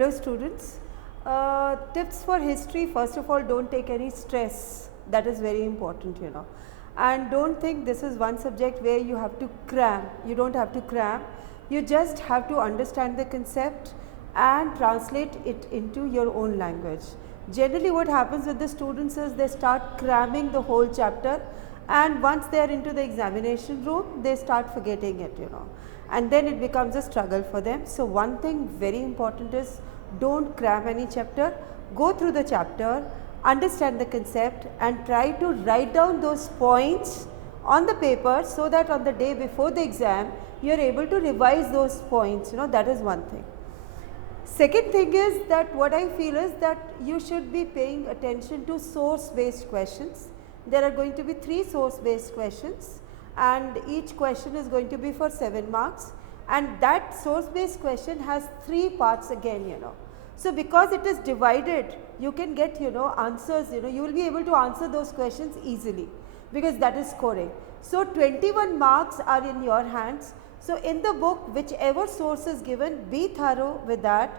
Hello students. Tips for history, first of all, don't take any stress, that is very important, and don't think this is one subject where you have to cram. You don't have to cram, you just have to understand the concept and translate it into your own language. Generally what happens with the students is they start cramming the whole chapter, and once they are into the examination room they start forgetting it, and then it becomes a struggle for them. So one thing very important is, don't cram any chapter, go through the chapter, understand the concept and try to write down those points on the paper, so that on the day before the exam you are able to revise those points, that is one thing. Second thing is that what I feel is that you should be paying attention to source based questions. There are going to be 3 source based questions, and each question is going to be for 7 marks, and that source based question has 3 parts again, So because it is divided, you can get, answers, you will be able to answer those questions easily, because that is scoring. So 21 marks are in your hands. So in the book, whichever source is given, be thorough with that,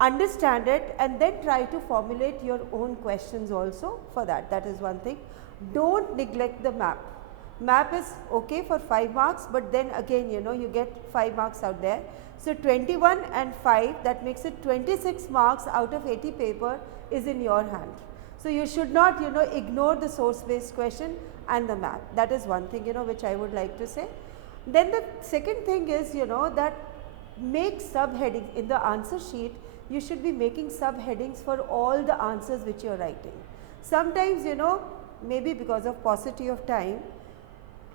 understand it, and then try to formulate your own questions also for that. That is one thing. Don't neglect the map. Map is okay for 5 marks, but then again, you get 5 marks out there. So 21 and 5, that makes it 26 marks out of 80 paper is in your hand. So you should not, ignore the source based question and the map. That is one thing, which I would like to say. Then the second thing is, that make subheading in the answer sheet. You should be making subheadings for all the answers which you are writing. Sometimes, maybe because of paucity of time,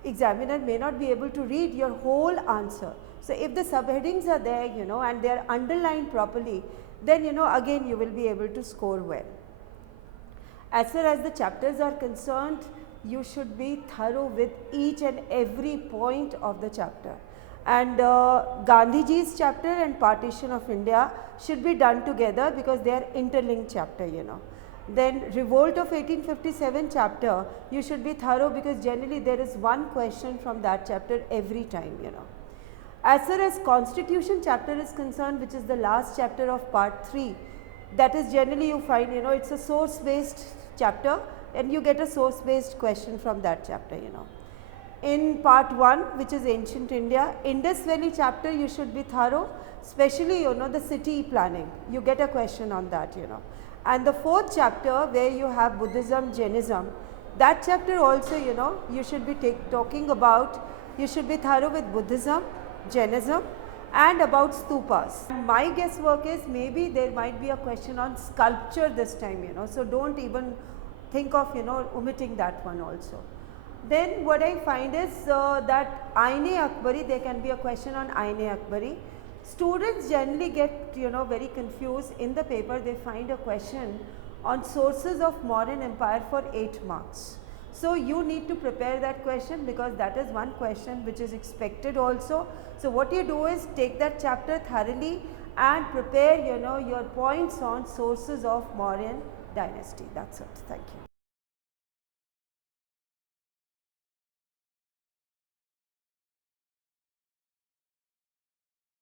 examiner may not be able to read your whole answer. So if the subheadings are there, and they are underlined properly, then, again you will be able to score well. As far as the chapters are concerned, you should be thorough with each and every point of the chapter. And Gandhiji's chapter and partition of India should be done together, because they are interlinked chapter, Then revolt of 1857 chapter, you should be thorough, because generally there is one question from that chapter every time, As far as constitution chapter is concerned, which is the last chapter of part 3, that is generally you find, it's a source based chapter, and you get a source based question from that chapter, In part 1, which is ancient India, Indus Valley chapter, you should be thorough, especially, the city planning, you get a question on that, And the 4th chapter, where you have Buddhism, Jainism, that chapter also, you should be talking about, you should be thorough with Buddhism, Jainism and about Stupas. My guesswork is maybe there might be a question on sculpture this time, so don't even think of, omitting that one also. Then what I find is that Aine-Akbari, there can be a question on Aine-Akbari. Students generally get, very confused. In the paper they find a question on sources of Mauryan Empire for 8 marks. So you need to prepare that question, because that is one question which is expected also. So what you do is take that chapter thoroughly and prepare, your points on sources of Mauryan dynasty. That's it. Thank you.